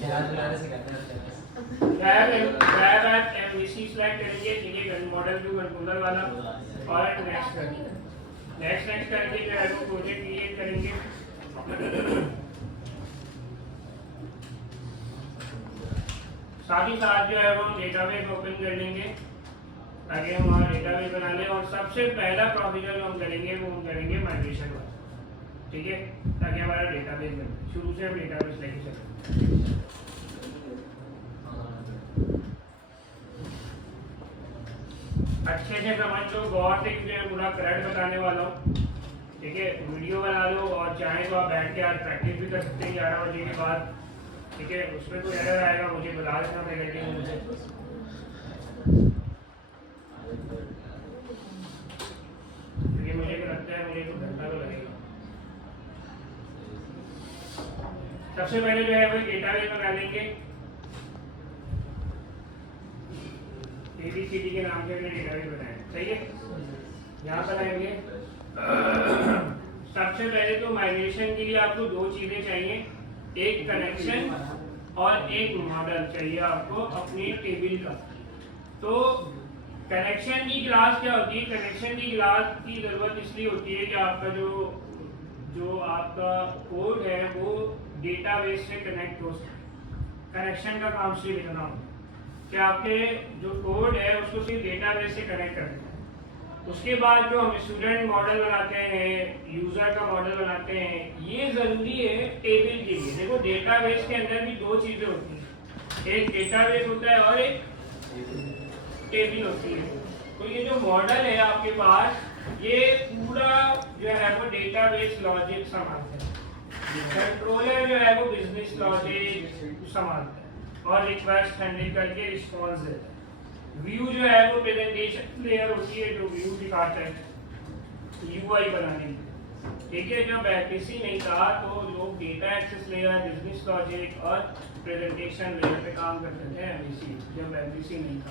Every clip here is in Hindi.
ग्रैब एट एमवीसी सिलेक्ट करेंगे, ठीक है, मॉडल टू कंट्रोलर वाला, और नेक्स्ट करेंगे। नेक्स्ट करके जो है वो प्रोजेक्ट क्रिएट करेंगे। साथ ही साथ जो है वो हम डेटाबेस ओपन कर लेंगे ताकि हम हमारा डेटाबेस बना लें, और सबसे पहला प्रोसीजर जो हम करेंगे वो हम करेंगे माइग्रेशन वाला, ठीक है, ताकि हमारा डेटाबेस बने। शुरू से हम डेटाबेस लेके चलेंगे। अच्छे से समझ लो, गौर से, क्योंकि मैं पूरा करेक्ट बताने वाला हूँ, ठीक है। वीडियो बना लो और चाहे तो आप बैठ के आज प्रैक्टिस भी कर सकते हैं 11 बजे के बाद, ठीक है। उसमें कोई एरर आएगा मुझे बता देना, मैं लेकिन मुझे क्योंकि मुझे लगता है मुझे कुछ घंटा तो लगेगा। सबसे पहले जो है वो डेटाबेस बना लेंगे, एबीसीडी के नाम से हमने डेटाबेस बनाया, सही है। यहाँ पर आएंगे, सबसे पहले तो माइग्रेशन के लिए आपको दो चीजें चाहिए, एक कनेक्शन और एक मॉडल चाहिए आपको अपने टेबल का। तो कनेक्शन की क्लास क्या होती है? कनेक्शन की क्लास की जरूरत इसलिए होती है कि आपका जो आपका कोड है वो डेटाबेस से कनेक्ट हो सके। कनेक्शन का काम सिर्फ इतना होता है कि आपके जो कोड है उसको सिर्फ डेटाबेस से कनेक्ट करना है। उसके बाद जो हम स्टूडेंट मॉडल बनाते हैं, यूजर का मॉडल बनाते हैं, ये जरूरी है टेबल के लिए। देखो डेटाबेस के अंदर भी दो चीजें होती हैं, एक डेटाबेस होता है और एक टेबल होती है। तो ये जो मॉडल है आपके पास, ये पूरा जो है वो डेटाबेस लॉजिक संभालता है, कंट्रोलर जो है वो बिजनेस लॉजिक संभालता है और रिक्वेस्ट हैंडल करके रिस्पॉन्स देता है। व्यू जो है वो प्रेजेंटेशन लेयर होती है जो व्यू दिखाता है यूआई बनाने की, ठीक है। जब एमवीसी नहीं था तो लोग data access layer, business logic और प्रेजेंटेशन लेयर पे काम करते थे एमवीसी, जब एमवीसी नहीं था।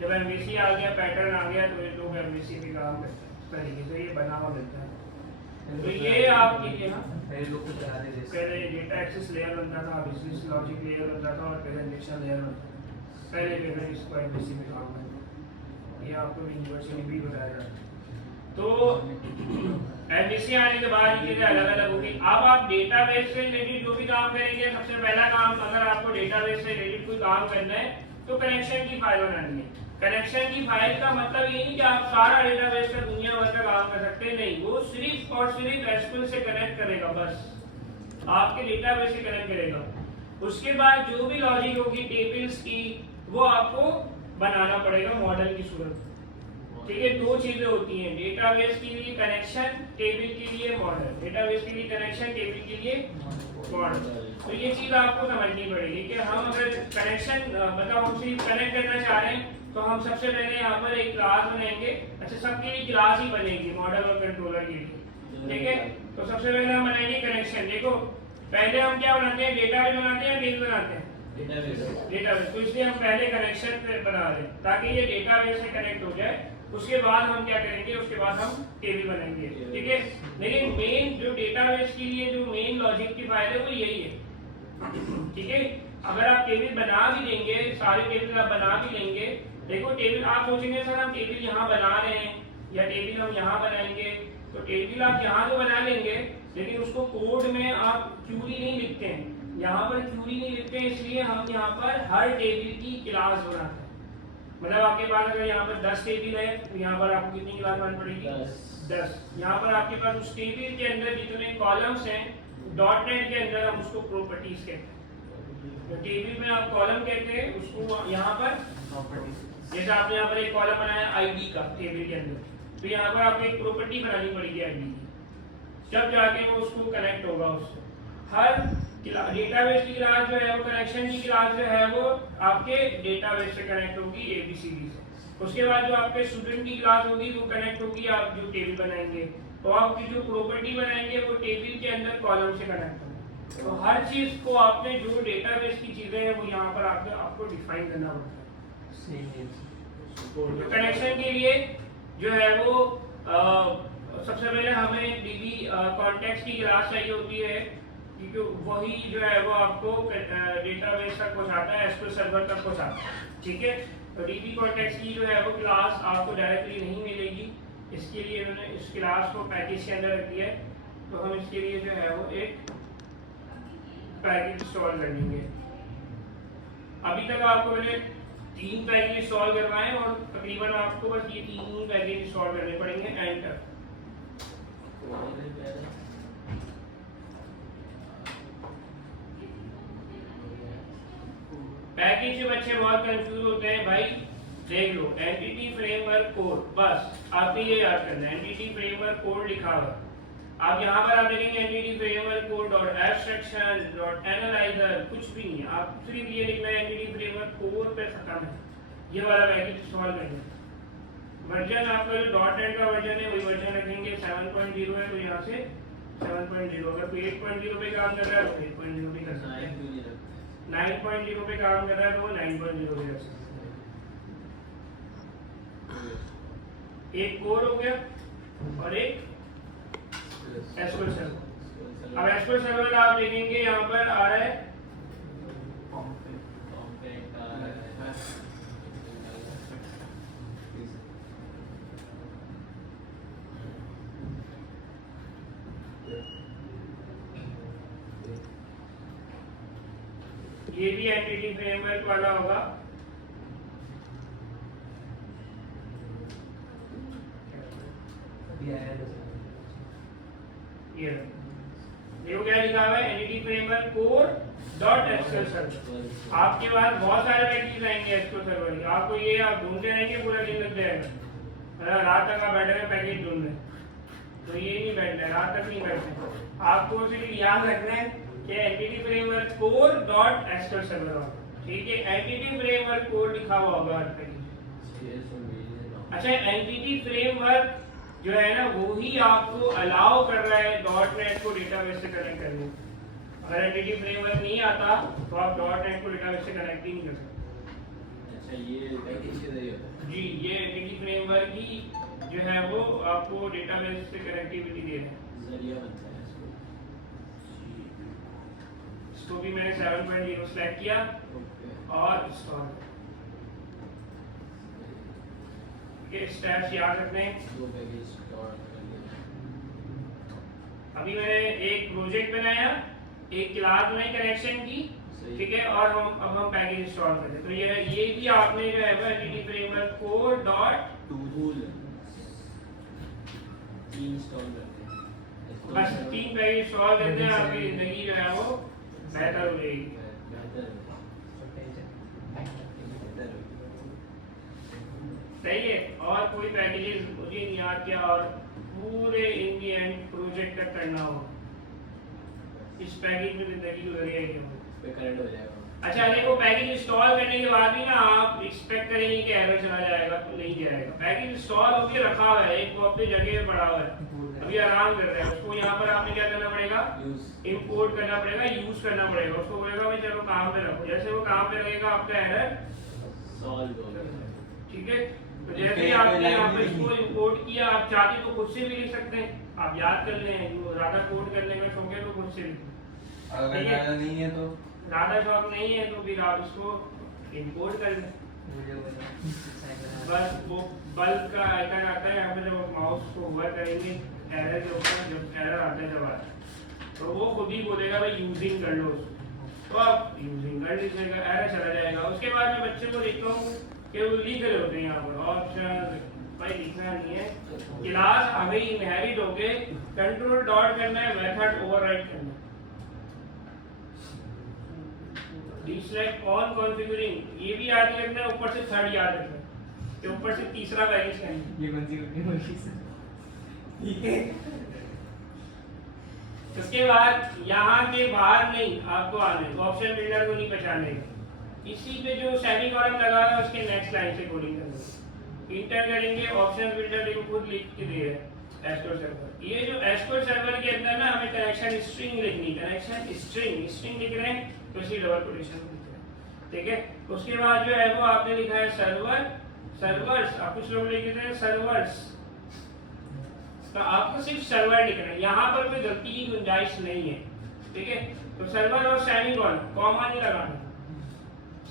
जब एमवीसी आ गया, पैटर्न आ गया, तो ये लोग एमवीसी पे काम करते हैं। इस तरीके से ये बना हुआ मिलता है। तो ये आपके यहाँ पहले डेटा एक्सेस लेयर बनता था, बिजनेस लॉजिक लेयर बनता था और प्रेजेंटेशन लेयर बनता था। पहले पेपर इसको एमवीसी में काम करते हैं, ये आपको यूनिवर्सिटी भी बताया जाता है। तो एमवीसी आने के बाद ये चीजें अलग अलग होगी। अब आप डेटाबेस से रिलेटेड जो भी काम करेंगे, सबसे पहला काम, अगर आपको डेटाबेस से रिलेटेड कोई काम करना है तो कनेक्शन की फाइल बनानी है। कनेक्शन की फाइल का मतलब ये नहीं कि आप सारा डेटाबेस का दुनिया भर का काम कर सकते हैं, नहीं। वो सिर्फ और सिर्फ एसक्यूएल से कनेक्ट करेगा, बस आपके डेटाबेस से कनेक्ट करेगा। उसके बाद जो भी लॉजिक होगी टेबल्स की, वो आपको बनाना पड़ेगा मॉडल की सूरत, ठीक है। दो चीजें होती हैं, डेटाबेस के लिए कनेक्शन, टेबल के लिए मॉडल। डेटाबेस के लिए कनेक्शन, टेबल के लिए मॉडल। तो ये चीज आपको समझनी पड़ेगी कि हम अगर कनेक्शन मतलब हम सिर्फ कनेक्ट करना चाह रहे हैं तो हम सबसे पहले यहाँ पर एक क्लास बनाएंगे। अच्छा, सबके लिए क्लास ही बनेगी मॉडल और कंट्रोलर के लिए, ठीक है। तो सबसे पहले हम बनाएंगे कनेक्शन। देखो पहले हम क्या बनाते हैं, डेटाबेस बनाते हैं या टेबल बनाते हैं? डेटाबेस। तो इसलिए हम पहले कनेक्शन बना रहे हैं ताकि ये डेटाबेस से कनेक्ट हो जाए। उसके बाद हम क्या करेंगे, उसके बाद हम टेबल बनाएंगे, ठीक है। लेकिन मेन जो डेटाबेस के लिए जो मेन लॉजिक की फाइल है वो यही है, ठीक है। अगर आप टेबल बना भी लेंगे, सारे टेबल आप बना भी लेंगे, देखो टेबल आप सोचेंगे सर हम टेबल यहाँ बना रहे हैं या टेबल हम यहाँ बनाएंगे, तो टेबल आप यहाँ तो बना लेंगे लेकिन उसको कोड में आप क्यूरी नहीं लिखते हैं। यहाँ पर क्यूरी नहीं लिखते हैं इसलिए हम यहाँ पर हर टेबल की क्लास बनाते हैं। मतलब आपके पास अगर यहाँ पर 10 टेबल है तो यहाँ पर आपको कितनी क्लास बनानी पड़ेगी? 10। यहाँ पर आपके पास उस टेबल के अंदर जितने कॉलम्स हैं, डॉट नेट के अंदर हम उसको प्रॉपर्टीज कहते हैं। तो टेबल में आप कॉलम कहते हैं उसको, यहाँ पर जैसे आपने यहाँ पर एक कॉलम बनाया आईडी का टेबल के अंदर, तो यहाँ पर आपको एक प्रॉपर्टी बनानी पड़ेगी आईडी की, जब जाके वो उसको कनेक्ट होगा उससे। हर डेटाबेस की क्लास जो है वो, कनेक्शन की क्लास जो है वो आपके डेटाबेस से कनेक्ट होगी एबीसीडी से। उसके बाद जो आपके स्टूडेंट की क्लास होगी वो कनेक्ट होगी आप जो टेबल बनाएंगे, तो आपकी जो प्रॉपर्टी बनाएंगे वो टेबल के अंदर कॉलम से कनेक्ट होगी। तो हर चीज को आपने जो डेटाबेस की चीजें हैं वो यहाँ पर आपको डिफाइन करना पड़ता है। तो कनेक्शन के लिए जो है वो सबसे पहले हमें डीबी कॉन्टेक्स्ट की क्लास चाहिए होती है, क्योंकि वही जो है वो आपको डेटाबेस तक पहुंचाता है, एसक्यूएल सर्वर तक पहुंचाता है। ठीक है, तो डीबी कॉन्टेक्स्ट की जो है वो क्लास आपको डायरेक्टली नहीं मिलेगी, इसके लिए उन्होंने इस क्लास को पैकेज के अंदर रख दिया है। तो हम इसके लिए जो है वो एक पैकेज इंस्टॉल कर लेंगे। अभी तक आपको मैंने 3 पैकेज इंस्टॉल करवाए और तकरीबन आपको बस ये 3 ही पैकेज इंस्टॉल करने पड़ेंगे। एंटर। पैकेज से बच्चे बहुत कंफ्यूज होते हैं भाई, देख लो एंटिटी फ्रेमवर्क कोड, बस आपको ये याद करना है, एंटिटी फ्रेमवर्क कोड लिखा हुआ। आप यहाँ पर आप देखेंगे entity framework code dot abstraction dot analyser, कुछ भी नहीं है, आप सिर्फ ये लिखना है एंटिटी फ्रेमवर्क कोड पे खत्म है, ये वाला पैकेज इंस्टॉल करना है। वर्जन आपका जो .NET का वर्जन है वही वर्जन रखेंगे, 7.0 है तो यहाँ से 7.0, अगर कोई 8.0 पे काम कर रहा है तो 8.0 पे कर सकते हैं, 9.0 पे काम कर रहा है तो वो 9.0 पे कर सकते हैं। एक कोर हो गया और एक एसक्यूएल सर्वर। अब एसक्यूएल सर्वर आप देखेंगे यहाँ पर आ रहा है ये भी एंटिटी फ्रेमवर्क वाला होगा। ये देखो क्या लिखा हुआ है, entity framework core dot SQL server. आपके पास बहुत सारे पैकेज आएंगे एसक्यूएल सर्वर के, आपको ये आप ढूंढते रहेंगे, पूरा दिन लग जाएगा, रात तक आप बैठे हुए पैकेज ढूंढ रहे, तो ये नहीं बैठना है, रात तक नहीं बैठना। आपको सिर्फ याद रखना है कि entity framework core dot SQL server होगा। ठीक है, एंटिटी फ्रेमवर्क कोड लिखा हुआ होगा हर पैकेज। अच्छा, एंटिटी फ्रेमवर्क जो है ना वो ही आपको अलाउ कर रहा है .NET को डेटाबेस से कनेक्ट करने। अगर एंटिटी फ्रेमवर्क नहीं आता तो आप .NET को डेटाबेस से कनेक्ट ही नहीं कर सकते। अच्छा, ये पैकेज के जरिए होता है जी, ये एंटिटी फ्रेमवर्क ही जो है वो आपको डेटाबेस से कनेक्टिविटी दे रहा है, जरिया बनता है इसको। इसको भी मैंने 7.0 सेलेक्ट किया और इंस्टॉल। ये स्टेप्स याद रखने हैं। दो पैकेज इंस्टॉल कर लिया। अभी मैंने एक प्रोजेक्ट बनाया, एक क्लास बनाई कनेक्शन की, ठीक है, और अब हम पैकेज इंस्टॉल करते हैं। तो ये भी आपने जो है वो entity framework code dot tool 3 install करते हैं, बस 3 पैकेज इंस्टॉल करते हैं, आपकी जिंदगी जो है वो बेहतर हो जाएगी। सही है, और कोई पैकेजेस मुझे नहीं याद किया और पूरे इन दी एंड प्रोजेक्ट तक करना हो, इस पैकेज में जिंदगी गुजरी है पे कनेक्ट हो जाएगा। अच्छा देखो, पैकेज इंस्टॉल करने के बाद भी ना आप एक्सपेक्ट करेंगे कि एरर चला जाएगा, तो नहीं जाएगा। पैकेज इंस्टॉल होके रखा हुआ है, एक वो अपनी जगह पे पड़ा हुआ है, अभी आराम कर रहे हैं, उसको यहाँ पर आपने क्या करना पड़ेगा, इंपोर्ट करना पड़ेगा, यूज करना पड़ेगा, उसको बोलेगा भाई चलो काम पे रखो, जैसे वो काम पे रहेगा आपका एरर सॉल्व हो जाएगा। ठीक है, तो जैसे ही आपने यहाँ पे इसको इंपोर्ट किया, आप चाहते तो खुद से भी लिख सकते हैं, आप याद कर लें, ज्यादा कोड करने में शौक है तो खुद से लिखें। अगर ज्यादा नहीं है तो, ज्यादा शौक नहीं है तो फिर आप इसको इंपोर्ट कर लें। बस वो बल्ब का आइकन आता है यहाँ पे, जब माउस को हुआ करेंगे एरर के ऊपर, जब एरर आता है जब आता है तो वो खुद ही बोलेगा भाई यूजिंग कर लो उसको, तो आप यूजिंग कर लीजिएगा, एरर चला जाएगा। उसके बाद मैं बच्चे को देखता हूँ कि वो लिख रहे होते हैं यहाँ पर ऑप्शन, भाई लिखना नहीं है, क्लास हमें इनहेरिट हो गए, कंट्रोल डॉट करना है, मेथड ओवरराइड करना है, डिसलाइक ऑन कॉन्फ़िगरिंग, ये भी याद रखना है, ऊपर से थर्ड याद रखना है कि ऊपर से तीसरा पैकेज करना। ये कौन सी है? ठीक है, उसके बाद यहाँ के बाहर नहीं आपको आना है, ऑप्शन बिल्डर को नहीं पहचाने, इसी पे जो सेमीकोलन लगा है उसके नेक्स्ट लाइन से कोडिंग करना, इंटर करेंगे, ऑप्शन बिल्डर देखो खुद लिख के दे रहा है एसक्यूएल सर्वर। ये जो एसक्यूएल सर्वर के अंदर ना हमें कनेक्शन स्ट्रिंग लिखनी, कनेक्शन स्ट्रिंग लिख रहे हैं तो इसी डबल कोटेशन में लिख रहे हैं, ठीक है। उसके बाद जो है वो आपने लिखा है सर्वर, सर्वर्स, आप कुछ लोग लिख देते हैं सर्वर्स, तो आपको सिर्फ सर्वर लिखना है, यहाँ पर कोई गलती की गुंजाइश नहीं है, ठीक है। तो सर्वर और सेमी कॉलम कॉमा नहीं लगाना,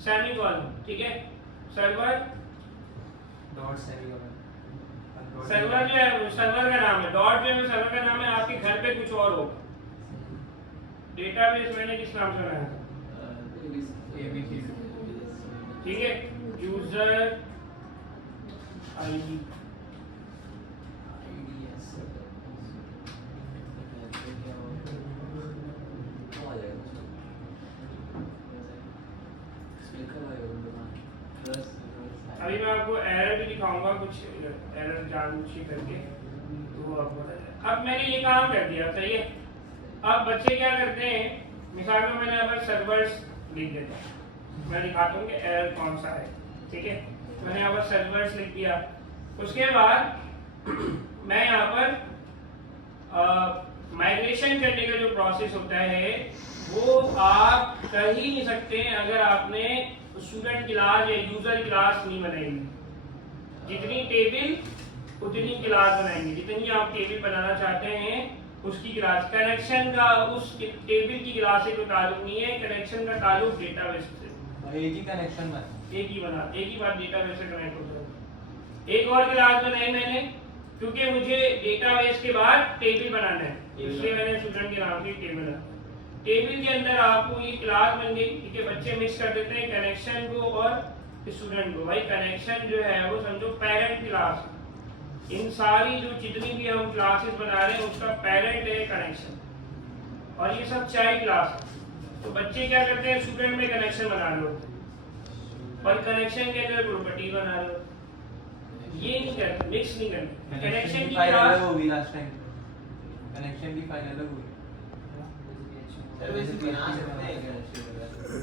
सेमी कॉलम, ठीक है। सर्वर डॉट सेमी सर्वर जो है सर्वर का नाम है, डॉट जो है सर्वर का नाम है, आपके घर पे कुछ और होगा। डेटाबेस मैंने किस नाम से बनाया था, ठीक है, यूजर आईडी, अभी मैं आपको एरर भी दिखाऊंगा, कुछ एरर जानबूझ करके, तो वो आपको बताया। अब मैंने ये काम कर दिया, सही है। अब बच्चे क्या करते हैं, मिसाल में मैंने यहाँ पर सर्वर्स लिख देता हूँ, मैं दिखाता हूँ कि एरर कौन सा है, ठीक है। मैंने यहाँ पर सर्वर्स लिख दिया, उसके बाद मैं यहाँ पर माइग्रेशन करने का जो प्रोसेस होता है वो आप कर ही नहीं सकते अगर आपने स्टूडेंट क्लास या यूजर क्लास नहीं बनाएंगे। जितनी टेबल उतनी क्लास बनाएंगे, जितनी आप टेबल बनाना चाहते हैं उसकी क्लास। कनेक्शन का उस टेबल की क्लास से कोई ताल्लुक नहीं है, कनेक्शन का ताल्लुक डेटाबेस से। एक ही कनेक्शन बना, एक ही बात डेटाबेस से कनेक्ट होता है। एक और क्लास बनाई मैंने क्योंकि मुझे डेटाबेस के बाद टेबल बनाना है, इसलिए मैंने स्टूडेंट के नाम की टेबल बनाई। टेबल के अंदर आपको ये क्लास बन गई, ठीक है। बच्चे मिक्स कर देते हैं कनेक्शन को और स्टूडेंट को। भाई कनेक्शन जो है वो समझो पेरेंट क्लास, इन सारी जो जितनी भी हम क्लासेस बना रहे हैं उसका पेरेंट है कनेक्शन, और ये सब चाइल्ड क्लास है। तो बच्चे क्या करते हैं, स्टूडेंट में कनेक्शन बना लो और कनेक्शन के अंदर प्रॉपर्टी बना लो, ये नहीं करते, मिक्स नहीं करते। कनेक्शन की फाइल क्लास अलग होगी, लास्ट टाइम कनेक्शन की फाइल अलग हुई। सर्विस बना सकते हैं कनेक्शन,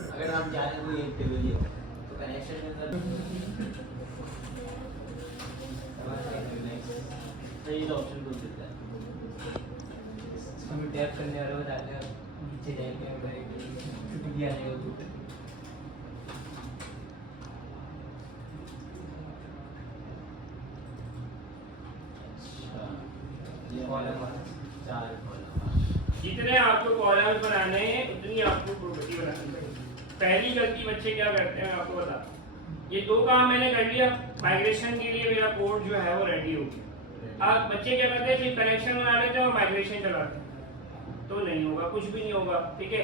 अगर हम चाहें तो एक टेबल ही हो तो कनेक्शन के अंदर सही ऑप्शन को देता है। हम टैप करने वाले हो जाते हैं नीचे जाएंगे और डायरेक्ट दिया नहीं हो तो जितने आपको कॉलम्स बनाने हैं उतनी आपको प्रॉपर्टी बनानी पड़ेगी। पहली गलती बच्चे क्या करते हैं मैं आपको बताता हूँ। ये दो काम मैंने कर लिया, माइग्रेशन के लिए मेरा कोड जो है वो रेडी हो गया। अब बच्चे क्या करते हैं, सिर्फ कनेक्शन बना लेते हैं और माइग्रेशन चलाते हैं, तो नहीं होगा, कुछ भी नहीं होगा, ठीक है।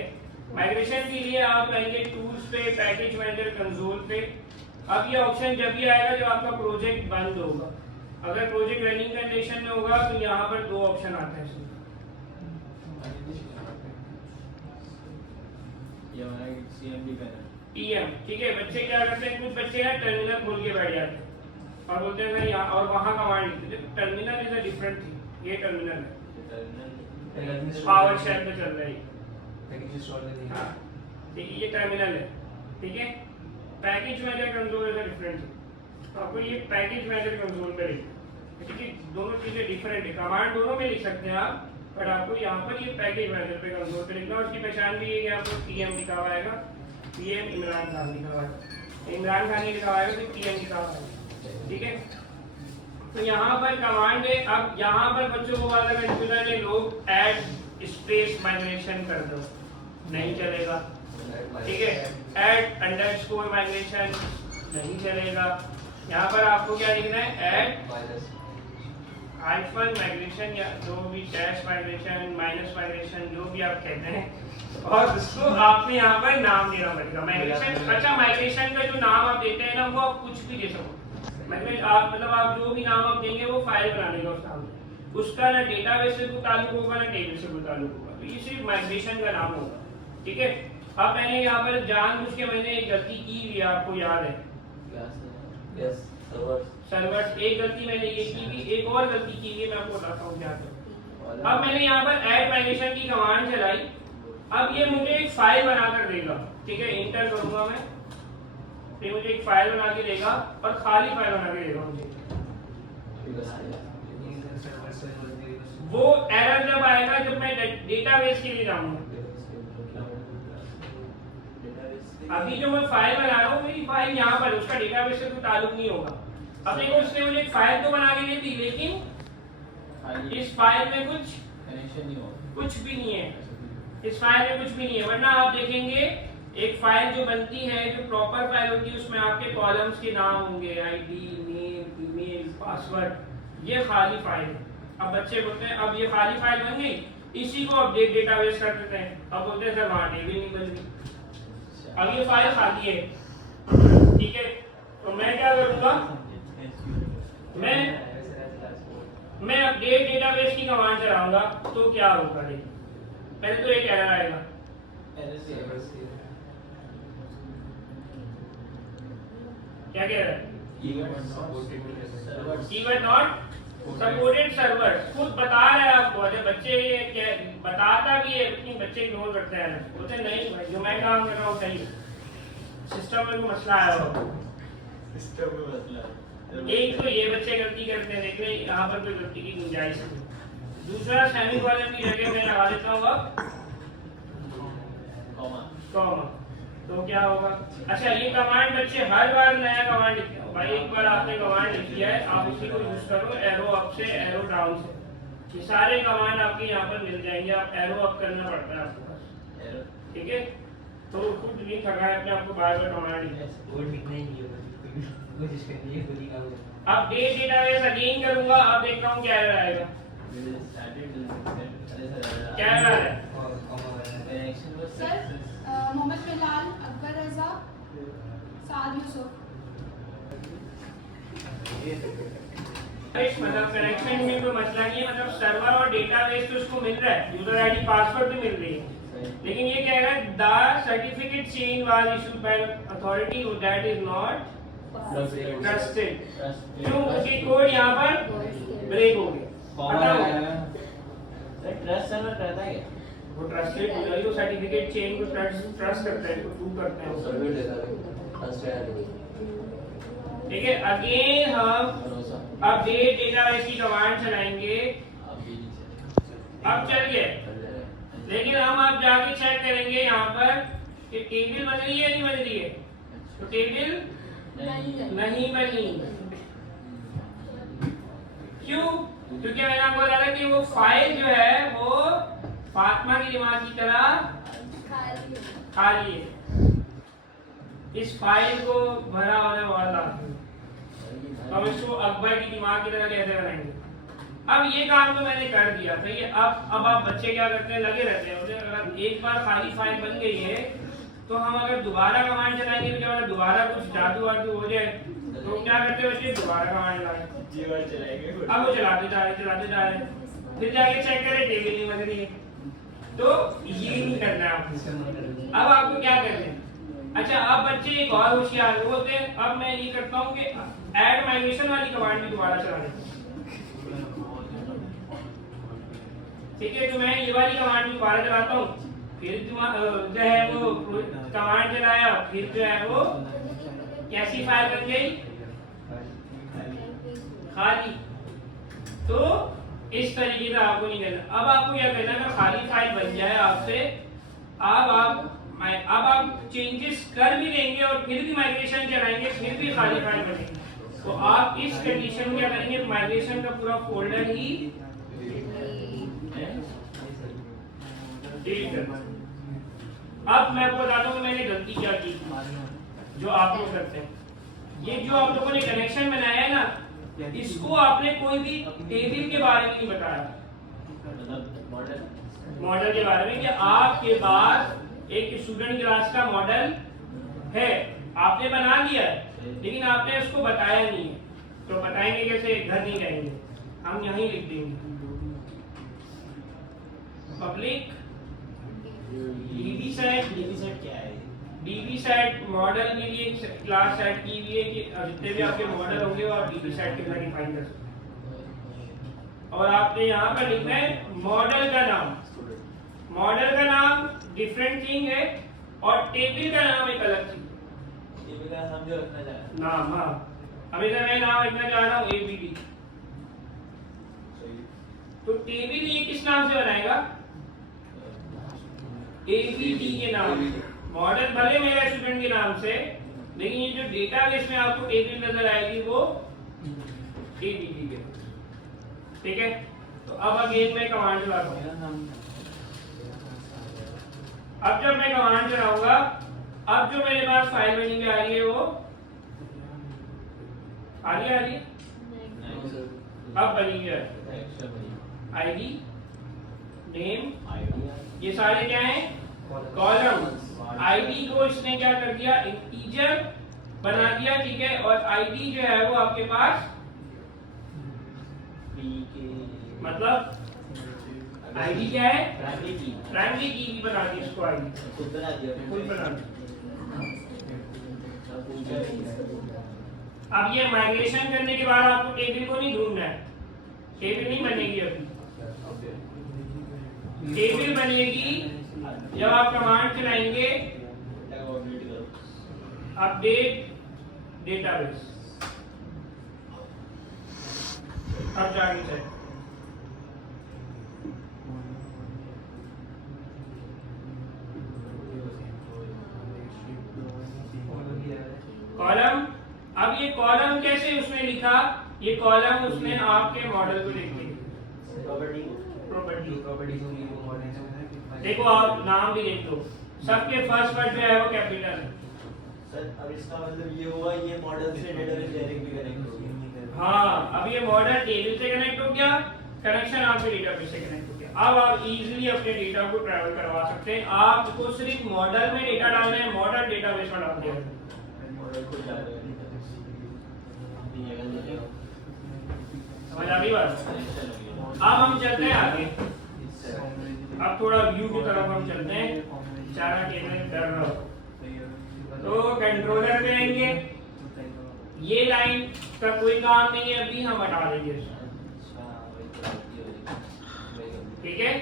माइग्रेशन के लिए आप आएंगे टूल्स पे, पैकेज मैनेजर कंसोल पे। अब ये ऑप्शन जब भी आएगा जब आपका प्रोजेक्ट बंद होगा। अगर प्रोजेक्ट रनिंग कंडीशन में होगा तो यहाँ पर दो ऑप्शन आते हैं, टीएम, ठीक है। बच्चे क्या करते हैं, कुछ बच्चे हैं टर्मिनल खोल के बैठ जाते हैं और बोलते हैं यहाँ और वहाँ कमांड लिखते हैं। Terminal is a different thing, ये टर्मिनल है, पावर शेल पे चल रहा है, हाँ ठीक है, ये टर्मिनल है, ठीक है। Package manager console is a different thing, तो आपको ये पैकेज मैनेजर कंसोल पे लिखना, ठीक है। दोनों चीजें डिफरेंट है, कमांड दोनों में लिख सकते हैं आप, पर आपको यहाँ पर ये पैकेज मैनेजर पे कंसोल पे लिखना। उसकी पहचान भी है कि आपको पीएम लिखा हुआ आएगा, पीएम इमरान खान लिखा हुआ है, इमरान खान ही लिखा हुआ है तो पीएम लिखा हुआ है, ठीक है। तो यहाँ पर कमांड है। अब यहाँ पर बच्चों को वाला कंफ्यूजन है, लोग ऐड स्पेस माइग्रेशन कर दो, नहीं चलेगा, ठीक है। ऐड अंडरस्कोर माइग्रेशन नहीं चलेगा। यहाँ पर आपको क्या लिखना है, ऐड हाइफन माइग्रेशन या जो भी डैश माइग्रेशन, माइनस माइग्रेशन, जो भी आप कहते हैं, और उसको आपने यहाँ पर नाम देना पड़ेगा माइग्रेशन। अच्छा, माइग्रेशन का जो नाम आप देते हैं ना वो आप कुछ भी दे सको, मतलब आप जो भी नाम आप देंगे वो फाइल बनाने का उस नाम से, उसका ना डेटाबेस से कोई ताल्लुक होगा ना टेबल से कोई ताल्लुक होगा, तो ये सिर्फ माइग्रेशन का नाम होगा, ठीक है। अब मैंने यहाँ पर जानबूझ के मैंने एक गलती की हुई, आपको याद है, सर्वर्स, एक गलती मैंने ये की हुई, एक और गलती की हुई, मैं आपको बताता हूँ क्या करूँ। अब मैंने यहाँ पर ऐड माइग्रेशन की कमांड चलाई, अब ये मुझे एक फाइल बना कर देगा, ठीक है। इंटर करूंगा मैं, ये मुझे एक फाइल बना के देगा और खाली फाइल बना के देगा मुझे। वो एरर जब आएगा जब मैं डेटाबेस के लिए जाऊंगा। अभी जो मैं फाइल बना रहा हूँ मेरी फाइल यहाँ पर, उसका डेटाबेस से कोई ताल्लुक नहीं होगा। अब देखो उसने मुझे एक फाइल तो बना के दे दी, लेकिन इस फाइल में कुछ कनेक्शन नहीं होगा, कुछ भी नहीं है, इस फाइल में कुछ भी नहीं है, वरना आप देखेंगे एक फाइल जो बनती है, जो प्रॉपर फाइल होती है, उसमें आपके कॉलम्स के नाम होंगे, आईडी, नेम, ईमेल, पासवर्ड, ये खाली फाइल है। अब बच्चे बोलते हैं अब ये खाली फाइल बन गई, इसी को अपडेट डेटाबेस कर देते हैं। अब बोलते हैं सर वहाँ टेबल नहीं बन गई, अब ये फाइल खाली है, ठीक है। तो मैं क्या करूँगा, मैं अपडेट डेटाबेस की कमांड चलाऊंगा, तो क्या होगा, देखिए पहले तो एक एरर आएगा, क्या कह रहा है, कीवर्ड नॉट सपोर्टेड सर्वर। खुद बता रहा है आपको, अरे बच्चे ये बताता भी है, लेकिन बच्चे इग्नोर करते हैं, बोलते हैं नहीं भाई जो मैं काम कर रहा हूँ सही, सिस्टम में कोई मसला आया होगा, सिस्टम में मसला। एक तो ये बच्चे गलती करते हैं, देख रहे हैं यहाँ पर कोई गलती की गुंजाइश नहीं। दूसरा सेमीकोलन की जगह मैं लगा देता हूँ अब कॉमा, तो क्या होगा। अच्छा ये कमांड बच्चे हर बार नया कमांड लिखते हैं भाई, एक बार आपने कमांड लिख दिया है, आप उसी को यूज करो, एरो अप से एरो डाउन से, ये सारे कमांड आपके यहाँ पर मिल जाएंगे। आप एरो अप करना पड़ता है आपके पास, ठीक है। तो खुद नहीं थका है अपने आपको बार बार कमांड लिखना है। अब डेट डेटाबेस अगेन करूंगा, अब देखता हूँ क्या एरर आएगा, क्या एरर है। सर मोहम्मद बिलाल, अकबर रजा, साद यूसुफ। मतलब कनेक्शन में कोई मसला नहीं है, मतलब सर्वर और डेटाबेस तो उसको मिल रहा है, यूजर आईडी पासवर्ड भी मिल रही है, लेकिन ये कह रहा है the certificate change was issued by authority that is not trusted. क्यों, उसकी कोड यहाँ पर ब्रेक हो गया। ट्रस्ट सर्वर करता है क्या? वो ट्रस्टेड हो जाएगी, वो सर्टिफिकेट चेंज को ट्रस्ट करता है, इसको प्रूव करते हैं, ठीक है। अगेन हम अपडेट डेटाबेस की कमांड चलाएंगे, अब चल गए, लेकिन हम अब जाके चेक करेंगे यहाँ पर कि टेबल बन रही है नहीं बन रही है, तो टेबल नहीं बनी। क्यों, क्योंकि मैंने आपको बोला था कि वो फाइल जो है वो फातिमा की दिमाग की तरह खाली है, इस फाइल को भरा होने वाला, अब इसको अकबर की दिमाग की तरह कैसे बनाएंगे। अब ये काम तो मैंने कर दिया, सही है। अब आप बच्चे क्या करते हैं, लगे रहते हैं, अगर एक बार खाली फाइल बन गई है तो हम अगर दोबारा कमांड चलाएंगे तो क्या दोबारा कुछ जादू वादू हो जाए, तो क्या करते हैं बच्चे, दोबारा कमांड चलाएंगे, अब वो चलाते जा रहे, फिर जाके चेक करें टेबल नहीं बन रही है, तो ये नहीं करना है आपको। अब आपको क्या करना है, अच्छा अब बच्चे एक और होशियार होते हैं, अब मैं ये करता हूँ कि ऐड माइग्रेशन वाली कमांड भी दोबारा चला देता हूँ, ठीक है। तो मैं ये वाली कमांड भी दोबारा चलाता हूँ, फिर जो है वो कमांड चलाया, फिर जो है वो कैसी फाइल बन गई, खाली। तो इस तरीके से आपको नहीं करना। अब आपको क्या करना है, अगर खाली फाइल बन जाए आपसे, अब आप चेंजेस कर भी लेंगे और फिर भी माइग्रेशन चलाएंगे, फिर भी खाली फाइल बनेगी, तो आप इस कंडीशन में क्या करेंगे, माइग्रेशन का पूरा फोल्डर ही डिलीट करना। अब मैं आपको बताता हूँ कि मैंने गलती क्या की, जो आप लोग करते हैं। ये जो आप लोगों ने कनेक्शन बनाया है ना, इसको आपने कोई भी टेबल के बारे में नहीं बताया, मॉडल के बारे में, कि आपके पास एक स्टूडेंट क्लास का मॉडल है, आपने बना लिया है, लेकिन आपने उसको बताया नहीं है। तो बताएंगे कैसे, घर नहीं कहेंगे, हम यहीं लिख देंगे पब्लिक डीबीसेट। डीबीसेट क्या है? डीबीसेट मॉडल के लिए क्लास सेट की हुई है कि जितने भी आपके मॉडल होंगे वो आप डीबीसेट के अंदर डिफाइन कर सकते हैं। और आपने यहाँ पर लिखना है मॉडल का नाम, मॉडल का नाम डिफरेंट थिंग है और टेबल का नाम एक अलग चीज। टेबल का नाम जो रखना चाह रहा है नाम, हाँ अभी तो मैं नाम लिखना चाह रहा हूँ एबीडी, तो टेबल ये किस नाम से बनाएगा, एबीडी के नाम से। मॉडल भले मेरे स्टूडेंट के नाम से, लेकिन ये जो डेटाबेस में आपको टेबल नजर आएगी वो एबीडी के, ठीक है। तो अब अगेन मैं कमांड चलाता हूँ, अब जब मैं कमांड चलाऊंगा, अब जो मेरे पास फाइल बनी हुई आ रही है वो आ रही है अब बनी हुई है आईडी नेम, ये सारे क्या हैं कॉलम। आईडी को इसने क्या कर दिया इंटीजर बना दिया, ठीक है। और आईडी जो है वो आपके पास मतलब आईडी क्या है प्राइमरी की भी बना दी इसको, आईडी खुद बना दी। अब ये माइग्रेशन करने के बाद आपको टेबल को नहीं ढूंढना है, टेबल नहीं बनेगी अभी। टेबल बनेगी जब आप कमांड चलाएंगे अपडेट डेटाबेस। अब जाके चेक कॉलम। अब ये कॉलम कैसे उसने लिखा, ये कॉलम उसने आपके मॉडल को लिख दिया प्रॉपर्टी। देखो आप नाम भी देख लो, सबके फर्स्ट वर्ड जो है वो कैपिटल है। सर अब इसका मतलब ये हुआ ये मॉडल से डेटाबेस डायरेक्ट भी कनेक्ट हो गया। हाँ, अब ये मॉडल टेबल से कनेक्ट हो गया, कनेक्शन आपके डेटाबेस से कनेक्ट हो गया। अब आप इजीली अपने डेटा को ट्रैवल करवा सकते हैं। आपको सिर्फ मॉडल में डेटा डालना है, मॉडल डेटाबेस में डाल दिया। समझ आ गई बात? अब हम चलते हैं आगे, अब थोड़ा व्यू की तरफ हम चलते हैं। सारा टेबल कर रहा हो तो कंट्रोलर पे आएंगे, ये लाइन का कोई काम नहीं है अभी, हम हटा देंगे। ठीक है,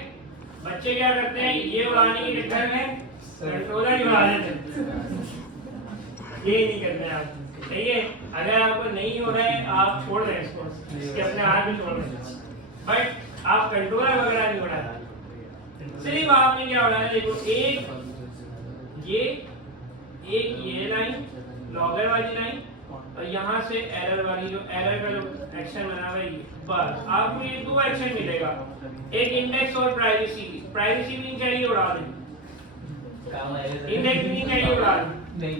बच्चे क्या करते हैं ये उड़ाने के चक्कर में कंट्रोलर ही उड़ा देते हैं, ये नहीं करते हैं आप। सही है, अगर आपको नहीं हो रहा है आप छोड़ दें इसको, इसके अपने हाथ में छोड़ दें, बट आप कंट्रोलर वगैरह नहीं उड़ाना। सिर्फ आपने क्या उड़ाना, देखो एक ये लाइन लॉगर वाली लाइन और यहाँ से एरर वाली, जो एरर का जो एक्शन बना हुआ है बस आपको ये दो एक्शन मिलेगा, एक इंडेक्स और प्राइवेसी भी नहीं चाहिए उड़ा दें, इंडेक्स भी नहीं चाहिए उड़ा दें,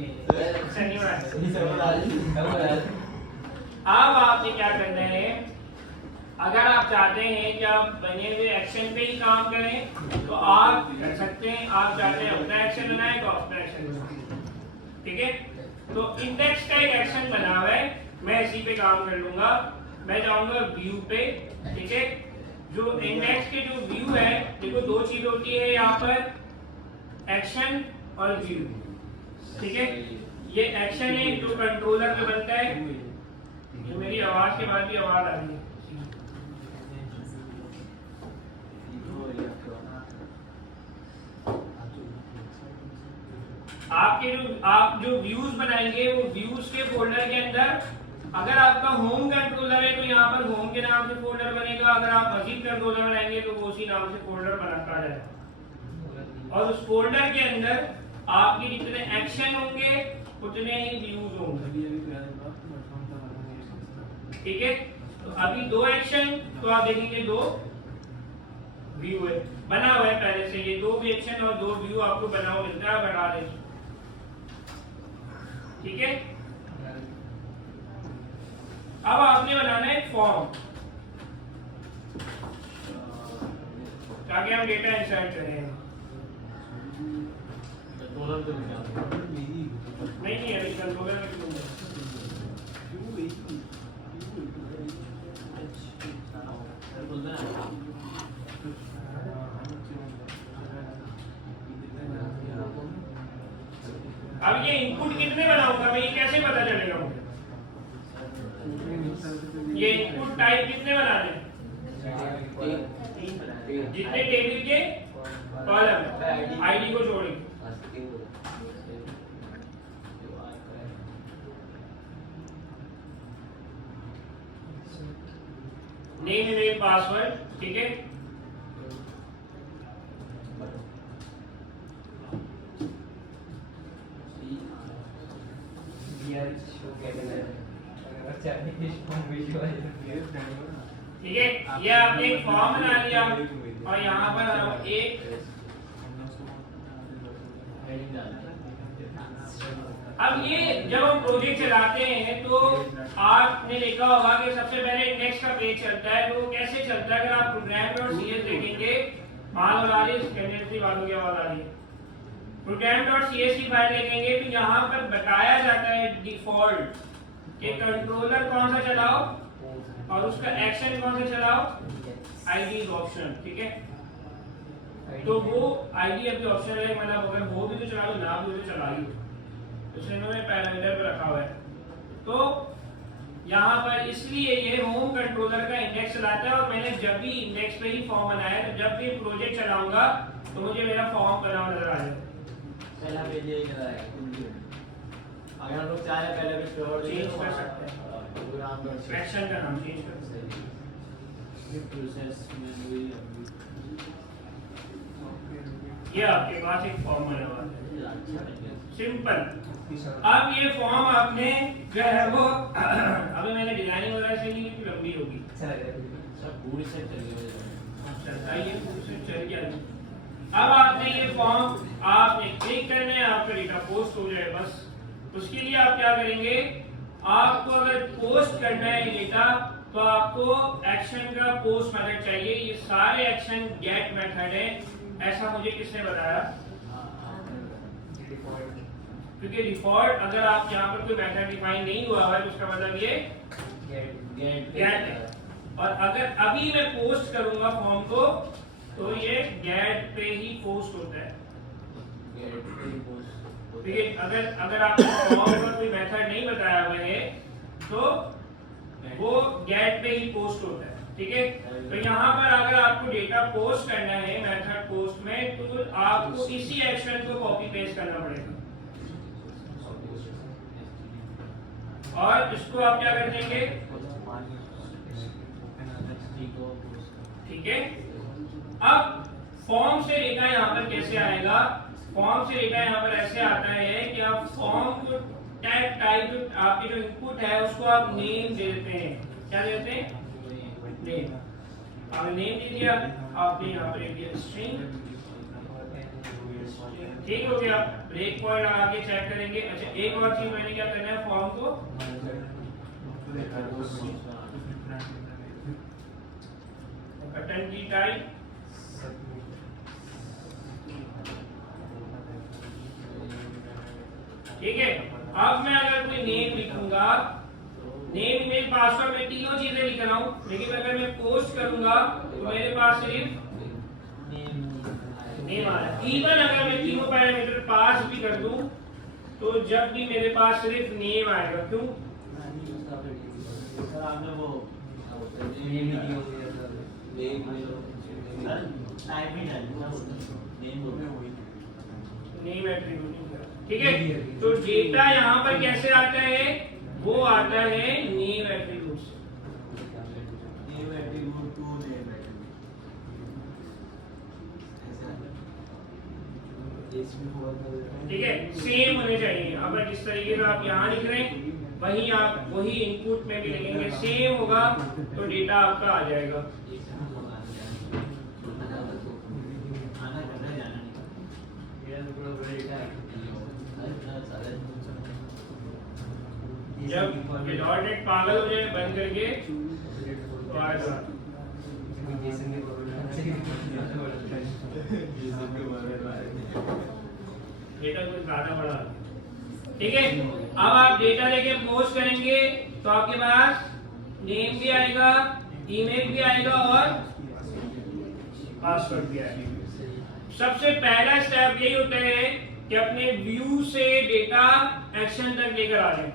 अब आपने क्या करना है, अगर आप चाहते हैं कि आप बने हुए एक्शन पे ही काम करें तो आप कर सकते हैं। आप चाहते हैं अपना एक्शन बनाएं तो अपना एक्शन बनाएं, ठीक है। तो इंडेक्स का एक एक्शन बना हुआ है, मैं इसी पे काम कर लूंगा। मैं जाऊंगा व्यू पे, ठीक है। जो इंडेक्स के जो व्यू है, देखो दो चीज होती है यहाँ पर, एक्शन और व्यू, ठीक है। ये एक्शन है जो कंट्रोलर में बनता है, जो मेरी आवाज के बाद भी आवाज आ रही है। आप जो व्यूज बनाएंगे वो व्यूज के फोल्डर के अंदर, अगर आपका होम कंट्रोलर है तो यहाँ पर होम के नाम से फोल्डर बनेगा, अगर आप मजीद कंट्रोलर बनाएंगे तो वो उसी नाम से फोल्डर बनाता जाएगा। और उस फोल्डर के अंदर आपके जितने एक्शन होंगे उतने ही व्यूज होंगे, ठीक है। तो अभी दो एक्शन, तो आप देखेंगे दो व्यू है बना हुआ है पहले से, ये दो भी एक्शन और दो व्यू आपको बना हुआ मिलता है, बना दें, ठीक है। अब आपने बनाना है फॉर्म, ताकि हम डेटा इंसर्ट करें। नहीं अभी कंट्रोलर में क्यों अब ये इनपुट कितने बनाऊंगा मैं, ये कैसे पता चलेगा मुझे? ये इनपुट टाइप कितने बनाने हैं? जितने टेबल के कॉलम आईडी को छोड़ेंगे। नेम ईमेल पासवर्ड, ठीक है। ठीक है, ये आपने एक फॉर्म बना लिया और यहाँ पर हम एक अब ये जब हम प्रोजेक्ट चलाते हैं तो आपने देखा होगा कि सबसे पहले इंडेक्स का पेज चलता है। तो वो कैसे चलता है? अगर आप program.cs देखेंगे, आवाज आ रही है, कैंडिडेट वालों की आवाज आ रही है। program.cs की फाइल देखेंगे तो यहाँ पर बताया जाता है डिफॉल्ट कि कंट्रोलर कौन सा चलाओ और उसका एक्शन कौन सा चलाओ, आईडी ऑप्शन। ठीक है, तो वो आईडी अभी ऑप्शन है, मतलब अगर वो भी तो चला लो, ना भी तो चला ही, तो इन्होंने पैरामीटर पर रखा हुआ है। तो यहाँ पर इसलिए ये होम कंट्रोलर का इंडेक्स चलाता है। और मैंने जब भी इंडेक्स पे ही फॉर्म बनाया, तो जब भी प्रोजेक्ट चलाऊंगा तो मुझे मेरा फॉर्म बना हुआ नजर आ जाएगा। पहला पेज यही चलाएगा। अगर हम लोग चाहे पहले पेज पे और चेंज कर सकते हैं, प्रोग्राम एक्शन का नाम चेंज कर सकते हैं। ये प्रोसेस मेमोरी ये आपके पास एक फॉर्म बना हुआ है, सिंपल। अब ये फॉर्म आपने जो है वो अभी मैंने डिजाइनिंग वगैरह से नहीं की, लंबी होगी। अच्छा लग रहा है सब पूरी से चल गई ये चल गया। अब आपने ये फॉर्म आपने क्लिक करना है, आपका डेटा पोस्ट हो जाए बस। उसके लिए आप क्या करेंगे, आपको अगर पोस्ट करना है डेटा तो आपको एक्शन का पोस्ट मेथड चाहिए। ये सारे एक्शन गेट मेथड है, ऐसा मुझे किसने बताया? क्योंकि डिफॉल्ट अगर आप यहाँ पर कोई मेथड डिफाइन नहीं हुआ है तो उसका मतलब ये गेट है। और अगर अभी मैं पोस्ट करूंगा फॉर्म को तो ये गेट पे ही पोस्ट होता है। क्योंकि अगर आपको फॉर्म पर कोई मेथड नहीं बताया हुआ है तो वो गेट पे ही पोस्ट होता है। ठीक है, तो यहाँ पर अगर आपको डेटा पोस्ट करना है मेथड पोस्ट में, तो आपको इसी एक्शन को कॉपी पेस्ट करना पड़ेगा। और इसको आप क्या कर देंगे? ठीक है, अब फॉर्म से डेटा यहाँ पर कैसे आएगा? फॉर्म से डेटा यहाँ पर ऐसे आता है कि आप फॉर्म को टैग टाइप जो आपके जो इनपुट है उसको आप नेम दे देते हैं। क्या देते हैं? नेम। आपने नेम दे दिया, आपने यहाँ पर दिया स्ट्रिंग। ठीक हो गया, ब्रेक पॉइंट लगा के चेक करेंगे। अच्छा, एक और चीज मैंने क्या करना है, फॉर्म को बटन की टाइप ठीक है। अब मैं अगर कोई नेम लिखूंगा, नेम इमेज पासवर्ड में तीनों चीजें लिख रहा हूं, लेकिन अगर मैं पोस्ट करूंगा तो मेरे पास सिर्फ नेम आ रहा है। इवन अगर मैं तीनों पैरामीटर पास भी कर दूं तो जब भी मेरे पास सिर्फ नेम आएगा। क्यों? सर आपने वो नेम ही दिया हुआ है टाइप ही नेम एट्रीब्यूट। ठीक है, तो डेटा यहाँ पर कैसे आता है? वो आता है नेम एट्रीब्यूट से। नेम एट्रीब्यूट टू नेम ठीक है, सेम होने चाहिए। अब जिस तरीके से आप यहाँ लिख रहे हैं वही आप वही इनपुट में भी लिखेंगे, सेम होगा तो डेटा आपका आ जाएगा। जब ये डॉट नेट पागल हो जाए बंद करके तो आएगा। डेटा कुछ ज्यादा बड़ा। ठीक है, अब आप डेटा लेके पोस्ट करेंगे तो आपके पास नेम भी आएगा, ईमेल भी आएगा और पासवर्ड भी आएगा। सबसे पहला स्टेप यही होता है कि अपने व्यू से डेटा एक्शन तक लेकर आ जाए।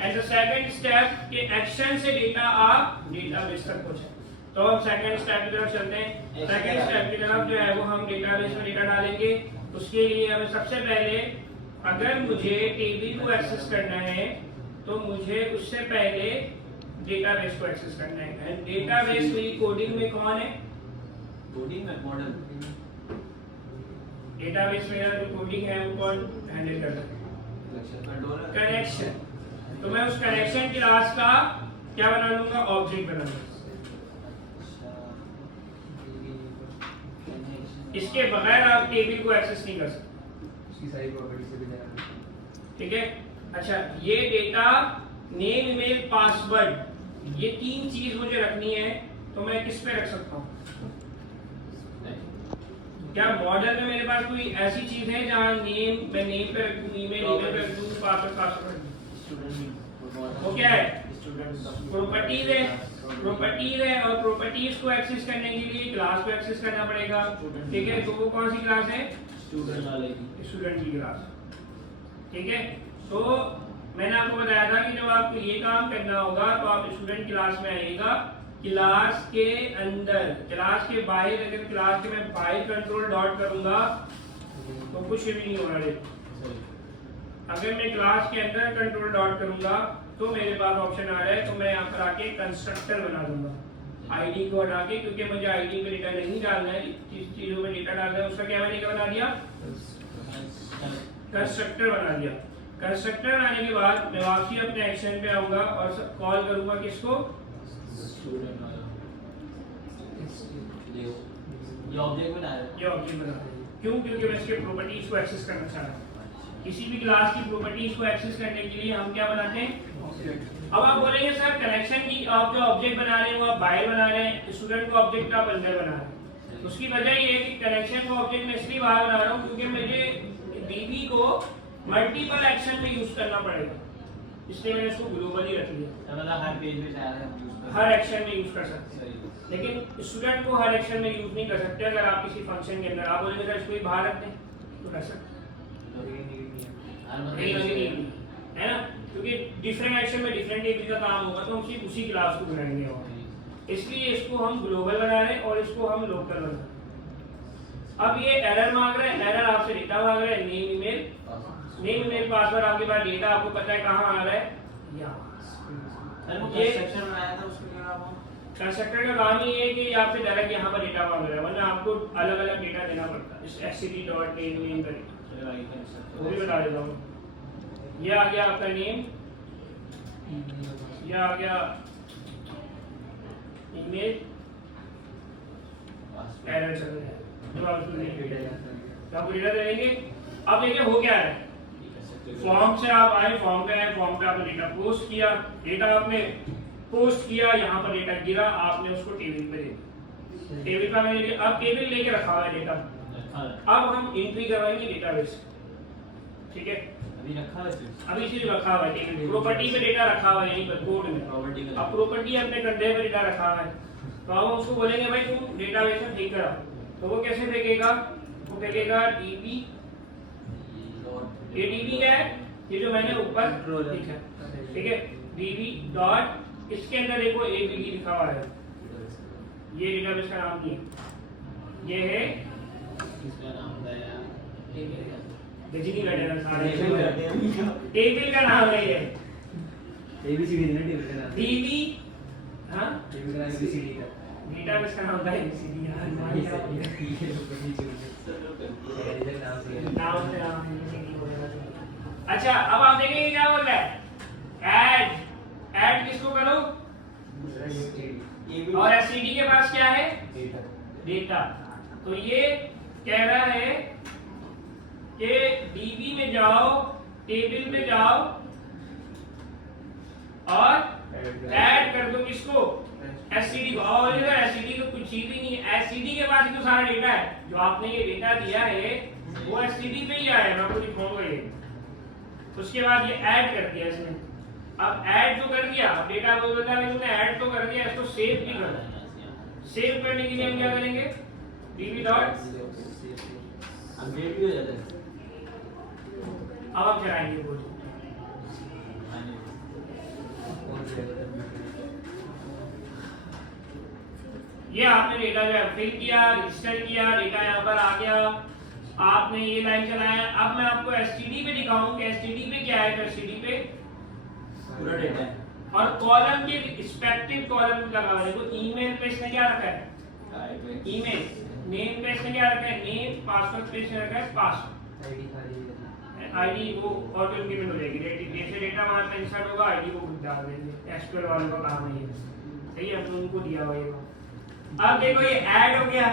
एंड द सेकंड स्टेप कि एक्शन से डेटा आप डेटाबेस तक पहुंचे। तो हम सेकंड स्टेप की तरफ चलते हैं। सेकंड स्टेप की तरफ जो है वो हम डेटाबेस में डेटा डालेंगे। उसके लिए हमें सबसे पहले अगर मुझे टेबल को एक्सेस करना है तो मुझे उससे पहले डेटाबेस को एक्सेस करना है। डेटाबेस मेरी कोडिंग में कौन है? कोडिंग में मॉडल। डेटाबेस मेरा जो कोडिंग है वो कौन हैंडल कर सकता है? कनेक्शन। तो मैं उस कनेक्शन क्लास का क्या बना लूंगा? ऑब्जेक्ट बना लूंगा। इसके बगैर आप टेबल को एक्सेस नहीं कर सकते। उसकी सारी प्रॉपर्टी से भी ठीक है। अच्छा, ये डेटा नेम, ईमेल, पासवर्ड, ये 3 चीज मुझे रखनी है, तो मैं किस पे रख सकता हूँ? क्या मॉडल में मेरे पास कोई ऐसी चीज है जहाँ नेम मैं नेम पे रखूँ, ईमेल ईमेल पे रखूँ, पासवर्ड? वो क्या है? प्रॉपर्टीज है। प्रॉपर्टीज है और प्रॉपर्टीज को एक्सेस करने के लिए क्लास को एक्सेस करना पड़ेगा, ठीक है। तो वो कौन सी क्लास है? स्टूडेंट की क्लास, ठीक है। तो मैंने आपको बताया था कि जब आपको ये काम करना होगा तो आप स्टूडेंट क्लास में आइएगा। क्लास के अंदर, क्लास के बाहर, अगर क्लास के मैं बाहर कंट्रोल डॉट करूंगा तो कुछ भी नहीं होना है। अगर मैं क्लास के अंदर कंट्रोल डॉट करूंगा तो मेरे पास ऑप्शन आ रहा है, तो मैं यहाँ पर आके कंस्ट्रक्टर बना दूंगा आईडी को हटा के, क्योंकि मुझे आईडी पे डेटा नहीं डालना है, जिस चीजों में डेटा डालना है उसका क्या मैंने क्या बना दिया? कंस्ट्रक्टर बना दिया। कंस्ट्रक्टर बनाने के बाद मैं वापसी अपने एक्शन पे आऊंगा और कॉल करूंगा किसको? ये ऑब्जेक्ट बना रहे ये ऑब्जेक्ट बना रहे हैं। क्यों? क्योंकि मैं इसके प्रॉपर्टीज को एक्सेस करना चाह रहा हूँ। किसी भी क्लास की प्रॉपर्टीज को एक्सेस करने के लिए हम क्या बनाते हैं? अब आप बोलेंगे सर कनेक्शन की आप जो ऑब्जेक्ट बना रहे हैं वो आप बाहर बना रहे हैं, स्टूडेंट को ऑब्जेक्ट आप अंदर बना रहे हैं। उसकी वजह ये है कि कनेक्शन को ऑब्जेक्ट में इसलिए बाहर बना रहा हूँ क्योंकि मुझे डीबी को मल्टीपल एक्शन में यूज करना पड़ेगा, इसलिए मैंने इसको ग्लोबली रख लिया। मतलब हर पेज में शायद हम यूज कर हर एक्शन में यूज कर सकते हैं, लेकिन स्टूडेंट को हर एक्शन में यूज नहीं कर सकते। अगर आप किसी फंक्शन के अंदर आप बोलेंगे सर इसको बाहर रखते हैं तो कर सकते है ना, क्योंकि डिफरेंट एक्शन में डिफरेंट टेबल का काम होगा तो हम सिर्फ उसी क्लास को बनाएंगे और इसलिए इसको हम ग्लोबल बना रहे हैं और इसको हम लोकल बना रहे हैं। अब ये एरर मांग रहे हैं, एरर आपसे डेटा मांग रहे हैं, नेम ईमेल पासवर्ड आपके पास डेटा आपको पता है कहाँ आ रहा है यहाँ। ये सेक्शन बनाया था उसके लिए आप कंस्ट्रक्टर का काम ही है कि आपसे डायरेक्ट यहाँ पर डेटा मांग रहा है, वरना आपको अलग अलग डेटा देना पड़ता है। इस std.name का डेटा वो भी बता देता हूँ। ये आ गया आपका नेम, ये आ गया ईमेल, एरर चल रहा है तो आप उसको आपको डेटा दे देंगे। अब देखिए हो क्या है, फॉर्म से आप आए, फॉर्म पे आए, फॉर्म पे आपने डेटा पोस्ट किया, डेटा आपने पोस्ट किया, यहाँ पर डेटा गिरा, आपने उसको टेबल पे दे दिया। टेबल पे मैंने अब टेबल लेके रखा हुआ है डेटा, अब हम एंट्री करवाएंगे डेटाबेस, ठीक है। अभी रखा है अभी चीज रखा हुआ है टेबल, प्रॉपर्टी पे डेटा रखा हुआ है यहीं पर कोड में। अब प्रॉपर्टी अपने कंधे पे डेटा रखा हुआ है, तो हम उसको बोलेंगे भाई तुम डेटाबेस में फेंक करा, तो वो कैसे फेंकेगा? वो फेंकेगा डीबी। ये डीबी क्या है? ये जो मैंने ऊपर लिखा है, ठीक है, डीबी डॉट, इसके अंदर देखो एबीडी लिखा हुआ है, ये डेटाबेस का नाम नहीं है, ये है इसका नाम है गजनी का टेबल का नाम है ये एबीसीडी ना टेबल का नाम, डीबी। हाँ, टेबल का एबीसीडी का डेटाबेस का नाम था एबीसीडी यार, नाम से नाम अच्छा। अब आप देखेंगे क्या बोल रहा है, ऐड किसको करो? और एससीडी के पास क्या है? डेटा। तो ये कह रहा है कि डीबी में जाओ, टेबल में जाओ और ऐड कर दो किसको? एससीडी को। और इधर एससीडी को कुछ चीज ही नहीं है, एससीडी के पास तो सारा डेटा है, जो आपने ये डेटा दिया है वो एससीडी पे ही आया है, मैं आपको दिखाऊंगा ये। उसके बाद ये ऐड कर दिया इसने, अब ऐड तो कर दिया, अब डेटा बोलता है तुमने ऐड तो कर दिया, इसको सेव भी करना। सेव करने के लिए हम क्या करेंगे? db डॉट अपडेट भी हो जाता है। अब आप चलाएंगे बोलो, ये आपने डेटा जो है फिल किया, रजिस्टर किया, डेटा यहाँ पर आ गया, आपने ये लाइन चलाया। अब मैं आपको एसटीडी पे दिखाऊं कि एसटीडी पे क्या है। एसटीडी पे पूरा डेटा है और कॉलम के रिस्पेक्टिव कॉलम लगा हुआ है। देखो ईमेल पे इसने क्या रखा है? ईमेल। नेम पे इसने क्या रखा है? नेम। पासवर्ड पे इसने रखा है पासवर्ड। आईडी वो ऑटो इंक्रीमेंट हो जाएगी, जैसे डेटा वहां पे इंसर्ट होगा आईडी को खुद डाल देंगे। एसक्यूएल वालों का काम नहीं है, सही है, हमने उनको दिया हुआ है। अब देखो ये ऐड हो गया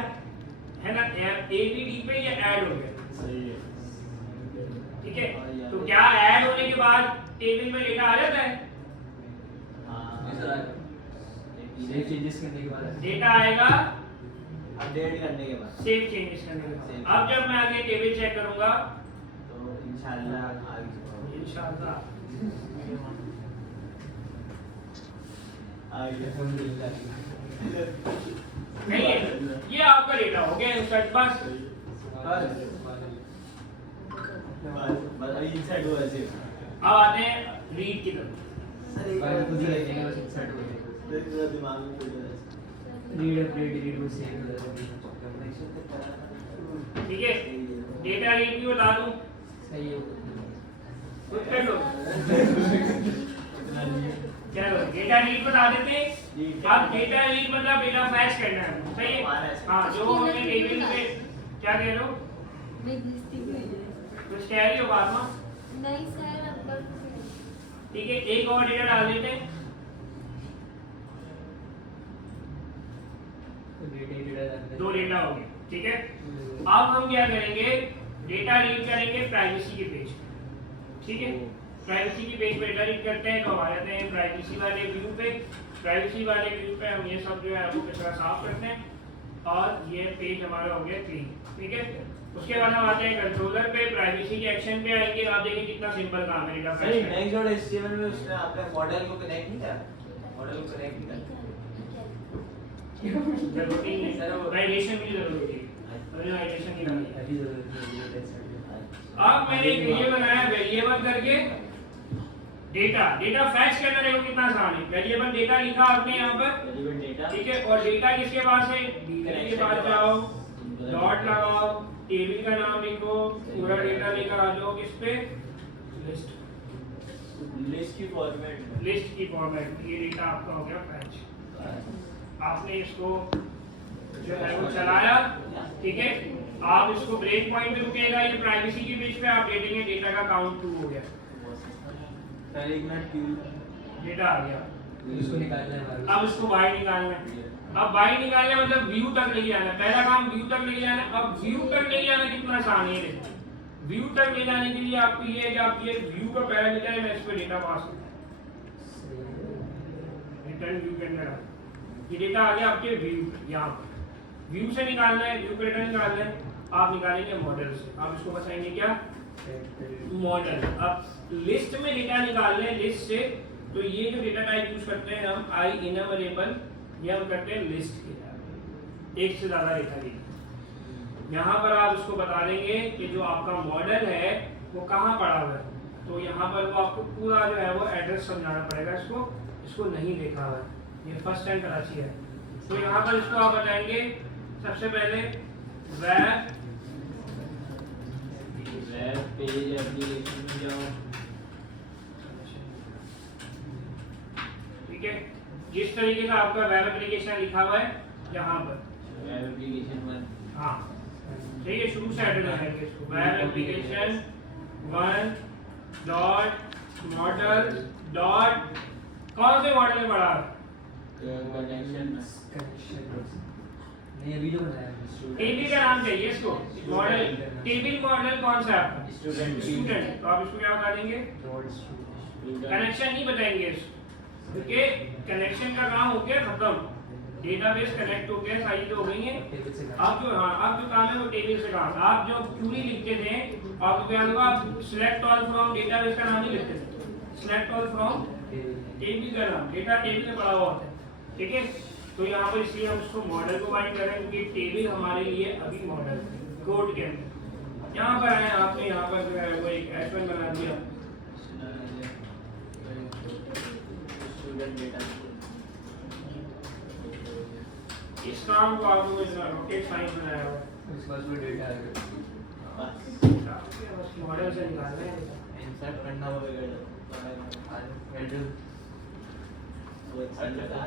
है ना, एबीडी पे ये ऐड हो गया, सही है, ठीक है। तो क्या ऐड होने के बाद टेबल में डेटा आ जाता है? सेव चेंजेस करने के बाद डेटा आएगा अपडेट करने के बाद सेव चेंजेस करने के बाद। अब जब मैं आगे टेबल चेक करूंगा तो इंशाल्लाह आगे इंशाल्लाह नहीं है, ये आपका डेटा हो गया इंसर्ट बस। बस अभी इंसर्ट हुआ ऐसे अब आते हैं रीड की तरफ। सर एक बार बार खुद ही लगेंगे बस इंसर्ट हो जाएगा मेरे दिमाग में कुछ रीड अपडेट रीड वो सेव हो जाएगा ठीक है, डेटा रीड भी बता दूं, सही है कुछ कर लो। चलो डेटा रीड बता देते हैं। अब डेटा रीड मतलब डेटा फैच करना है, सही है? हाँ, जो हमने टेबल पे क्या कह रहे हो, कुछ कह रही हो बात में? नहीं सर अब ठीक है, एक और डेटा डाल देते हैं। दो डेटा हो गए, ठीक है। अब हम क्या करेंगे, डेटा रीड करेंगे प्राइवेसी के पेज, ठीक है। प्राइवेसी की पेज पे डेटा रीड करते हैं तो हम आ जाते हैं प्राइवेसी वाले व्यू पे। प्राइवेसी वाले व्यू पे हम ये सब जो है वो कचरा साफ करते हैं और ये पेज हमारा हो गया क्लीन, ठीक है। उसके बाद हम आते हैं कंट्रोलर पे, प्राइवेसी के एक्शन पे आएंगे। आप देखिए कितना सिंपल काम है data sir next dot HTML में उसने आपने मॉडल को कनेक्ट नहीं किया, मॉडल को कनेक्ट नहीं किया जरूरी नहीं सर, वो- वैलिडेशन की जरूरत है, अभी वैलिडेशन की नहीं है। अभी अब मैंने एक वेरिएबल बनाया, वेरिएबल करके डेटा फैच करना, देखो कितना आसान है। वेरिएबल डेटा लिखा आपने यहाँ पर, वेरिएबल डेटा ठीक है। और डेटा किसके पास है, टेबल के पास जाओ, डॉट लगाओ, टेबल का नाम लिखो, पूरा डेटा लेकर आ जाओ किस पे, लिस्ट लिस्ट की फॉर्मेट में लिस्ट की फॉर्मेट। ये डेटा आपका हो गया फैच। आपने इसको जो है वो चलाया, ठीक है। आप इसको ब्रेक पॉइंट पे रुकेगा, ये प्राइवेसी के पेज पे आप दे देंगे डेटा का काउंट 2 हो गया, पहले एक मिनट क्यू डेटा आ गया। इसको निकालना है हमारे अब इसको बाहर निकालना है। अब बाहर निकालना है मतलब व्यू तक ले जाना है। पहला काम व्यू तक ले जाना है। अब व्यू तक ले जाना कितना आसान है। व्यू तक ले जाने के लिए आपको ये है कि आप ये व्यू का पैरामीटर है, मैं इस पे डेटा पास करूं, रिटर्न व्यू के अंदर ये डेटा आ गया आपके व्यू, यहाँ पर व्यू से निकालना है, व्यू का रिटर्न निकालना है। आप निकालेंगे मॉडल से, आप इसको बताएंगे क्या, मॉडल। अब लिस्ट में डेटा निकालना है, लिस्ट से। तो ये जो डेटा टाइप यूज करते हैं हम आई इनवेलेबल, ये हम करते हैं लिस्ट के लिए, एक से ज्यादा डेटा लेंगे। यहाँ पर आप इसको बता देंगे कि जो आपका मॉडल है वो कहाँ पड़ा हुआ है। तो यहाँ पर वो आपको पूरा जो है वो एड्रेस समझाना पड़ेगा, इसको नहीं देखा हुआ है, ये फर्स्ट टाइम कराची है। तो यहाँ पर इसको आप बताएंगे सबसे पहले वेब पेज एप्लीकेशन में जाओ, ठीक है। जिस तरीके से आपका वेब एप्लीकेशन लिखा हुआ है यहाँ पर, वेब एप्लीकेशन में हाँ ठीक है, शुरू से एड्रेस लगाएंगे इसको, web application 1 dot model dot, कौन से मॉडल में पड़ा है, कनेक्शन नहीं अभी जो बनाया टेबल का नाम चाहिए इसको, मॉडल टेबल मॉडल कौन सा है आपका, स्टूडेंट स्टूडेंट। तो आप इसको क्या बता देंगे, कनेक्शन नहीं बताएंगे इसको, क्योंकि कनेक्शन का काम हो गया खत्म, डेटाबेस कनेक्ट हो गया, सारी तो हो गई है। अब जो काम है वो टेबल से काम। आप जो क्यूरी लिखते थे आपको क्या होगा, आप सिलेक्ट ऑल फ्रॉम डेटाबेस का नाम ही लिखते थे, सिलेक्ट ऑल फ्रॉम टेबल का नाम, डेटा टेबल में पड़ा हुआ होता है, ठीक है। तो यहाँ पर इसलिए हम उसको मॉडल को बाइंड कर रहे हैं, क्योंकि टेबल हमारे लिए अभी मॉडल कोड के अंदर। यहाँ पर आए आपने, यहाँ पर जो है वो एक H1 बना दिया, स्टूडेंट डेटा इस काम को आपको रॉकेट साइंस बनाया हुआ है, उसके बाद वो डेटा आ गया बस मॉडल से निकालना है। इंसर्ट करना होगा एड्रेस वो अच्छा लगा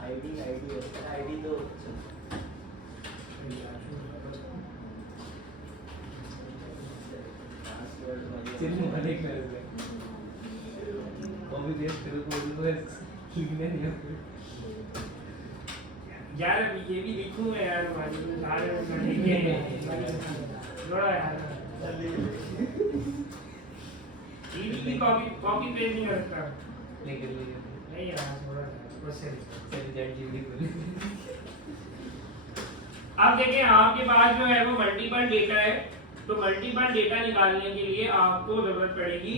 आईडी तो सिर्फ मॉडल कर दे कॉपी पेस्ट करो कोड को लिखने नहीं होगा यार अभी ये भी लिखूं मैं यार तुम्हारे सारे थोड़ा यार टीवी की कॉपी पेस्ट नहीं करता लेकिन नहीं यार थोड़ा बस सर चैट जीपीटी बोले अब देखें आपके पास जो है वो मल्टीपल डेटा है, तो मल्टीपल डेटा निकालने के लिए आपको जरूरत पड़ेगी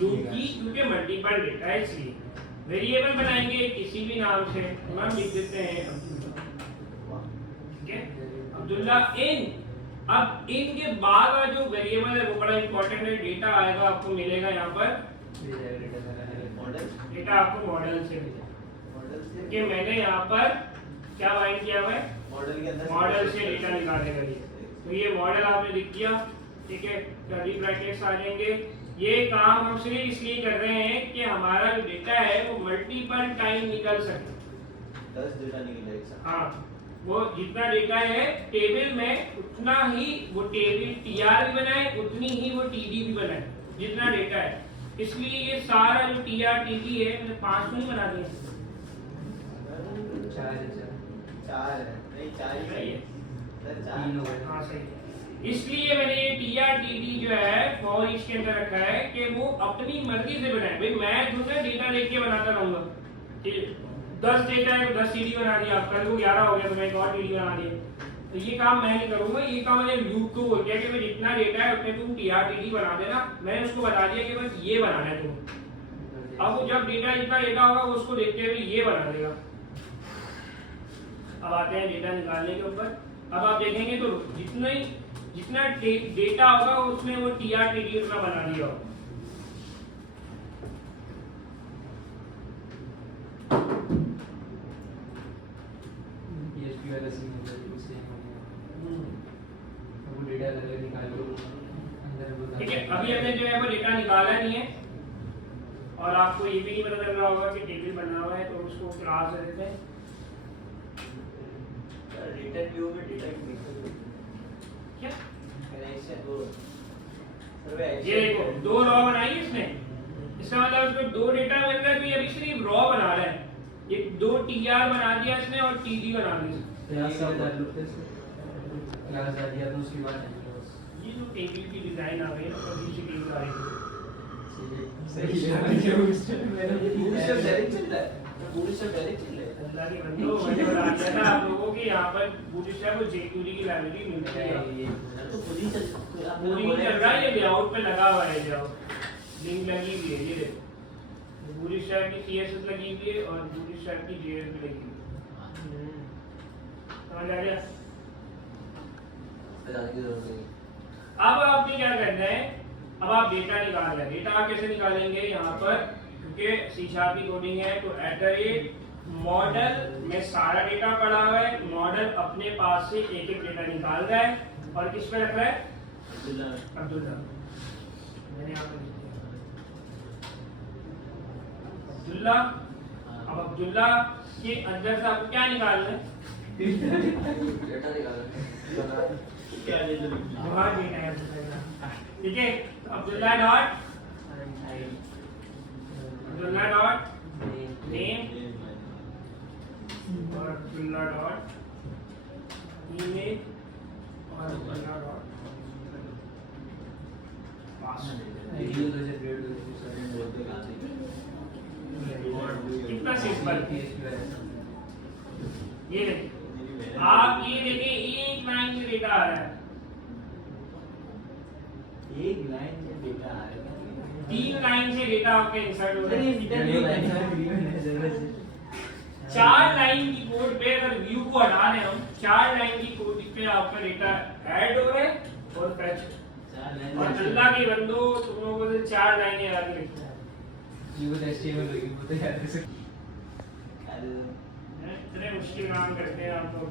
लूप की, क्योंकि मल्टीपल डेटा है इसलिए वेरिएबल बनाएंगे किसी भी नाम से, तो हम लिख देते हैं ठीक है अब्दुल्ला इन। अब इन के बाद का जो वेरिएबल है वो बड़ा इंपॉर्टेंट है, डेटा आएगा आपको मिलेगा यहाँ पर मॉडल डेटा आपको मॉडल से मिलेगा मॉडल कि मैंने यहाँ पर क्या बाइंड किया हुआ है मॉडल के अंदर मॉडल से डेटा निकालने के लिए, तो ये मॉडल आपने लिख दिया ठीक है, कर्ली ब्रैकेट्स आ जाएंगे। ये काम हम सिर्फ इसलिए कर रहे हैं कि हमारा जो डेटा है वो मल्टीपल टाइम निकल सके। 10 डेटा निकला एक साथ। हाँ वो जितना डेटा है टेबल में उतना ही वो टेबल टीआर भी बनाए, उतनी ही वो टीडी भी बनाए जितना डेटा है, इसलिए ये सारा जो टीआर टीडी है मैंने 5 में ही बना दिया। 4 है नहीं 4 ही सही है। सर 4 हाँ सही है। इसलिए मैंने ये टीआरटीडी जो है फॉर ईच के अंदर रखा है कि वो अपनी मर्जी से बनाए। भाई मैं दूंगा डेटा लेके बनाता रहूंगा कि 10 डेटा है तो 10 टीडी बना दिया, कल को 11 हो गया तो मैं एक और टीडी बना दिया, तो ये काम मैं नहीं करूंगा। ये काम मैंने लूप को बोल दिया कि भाई जितना डेटा है उतने तुम टीआरटीडी बना देना, मैंने उसको बता दिया कि बस ये बनाना है तुम। अब वो जब डेटा जितना डेटा होगा वो उसको देखते हुए ये बना देगा। अब आते हैं डेटा निकालने के ऊपर। अब आप देखेंगे तो जितना डेटा होगा उसमें वो टीआरटीडी उतना बना दिया होगा। PHP वाला सीन होता है उससे वो डेटा अलग निकाल लो अंदर वो ठीक है, अभी हमने जो है वो डेटा निकाला नहीं है और आपको ये भी नहीं पता चल रहा होगा कि टेबल बना हुआ है, तो उसको क्लास दे देते हैं। रिटर्न व्यू में डेटा की क्या कनेक्शन वो ये देखो 2 रॉ बनाई है इसने, इसका मतलब उसको 2 डेटा के अंदर भी अभी सिर्फ रॉ बना रहा है। ये 2 टीआर बना दिया इसने और टीडी बना दी। क्लास डाल लो क्लास डाल दिया तो उसके बाद ये जो टेबल की डिजाइन आ गई है ना कभी से टेबल आ रही है सही है पूरी सब डायरेक्ट चल रहा है, पूरी सब डायरेक्ट चल रहा है। अल्लाह के बंदो, मैंने बता दिया था आप लोगों के यहाँ पर बूटस्ट्रैप और jQuery की लाइब्रेरी मिलती है। तो खुद ही चल पूरी नहीं चल रहा है, ये लेआउट पे लगा हुआ है, लेआउट लिंक लगी हुई है। ये देखो बूटस्ट्रैप की CSS लगी हुई है और बूटस्ट्रैप की JS भी लगी हुई है। समझ आ गया? बताने की जरूरत नहीं। अब आपने क्या करना है, अब आप डेटा निकाल रहे हैं। डेटा आप कैसे निकालेंगे यहाँ पर, क्योंकि C# की कोडिंग है, तो मॉडल में सारा डेटा पड़ा हुआ है, मॉडल अपने पास से एक एक डेटा निकाल रहा है और किस पे रख रहा है? अब्दुल्ला। मैंने यहाँ पे लिख दिया अब्दुल्ला। अब अब्दुल्ला के अंदर से आपको क्या निकालना है? डेटा निकालना क्या डेटा बहुत डेटा है ठीक है, तो अब्दुल्ला डॉट नेम और अब्दुल्ला डॉट ईमेल और अब्दुल्ला डॉट पासवर्ड। वीडियो तो से ग्रेड तो कितना सिंपल। PHP वाला ये देखिए, आप ये देखिए एक लाइन में डेटा आ रहा है, एक लाइन में डेटा आ रहा है। 3 लाइन से डेटा आपका इंसर्ट हो रहा है। 4 4 लाइन की कोड पे अगर व्यू को हटा दें हम, 4 लाइन की कोड पे आपका डेटा ऐड हो रहा है और फेच। और अल्लाह के बंदो तुम लोगों को 4 लाइनें याद रखना है। ये वो HTML होगी वो तो याद रख सकते इतने मुश्किल काम करते हैं आप लोग।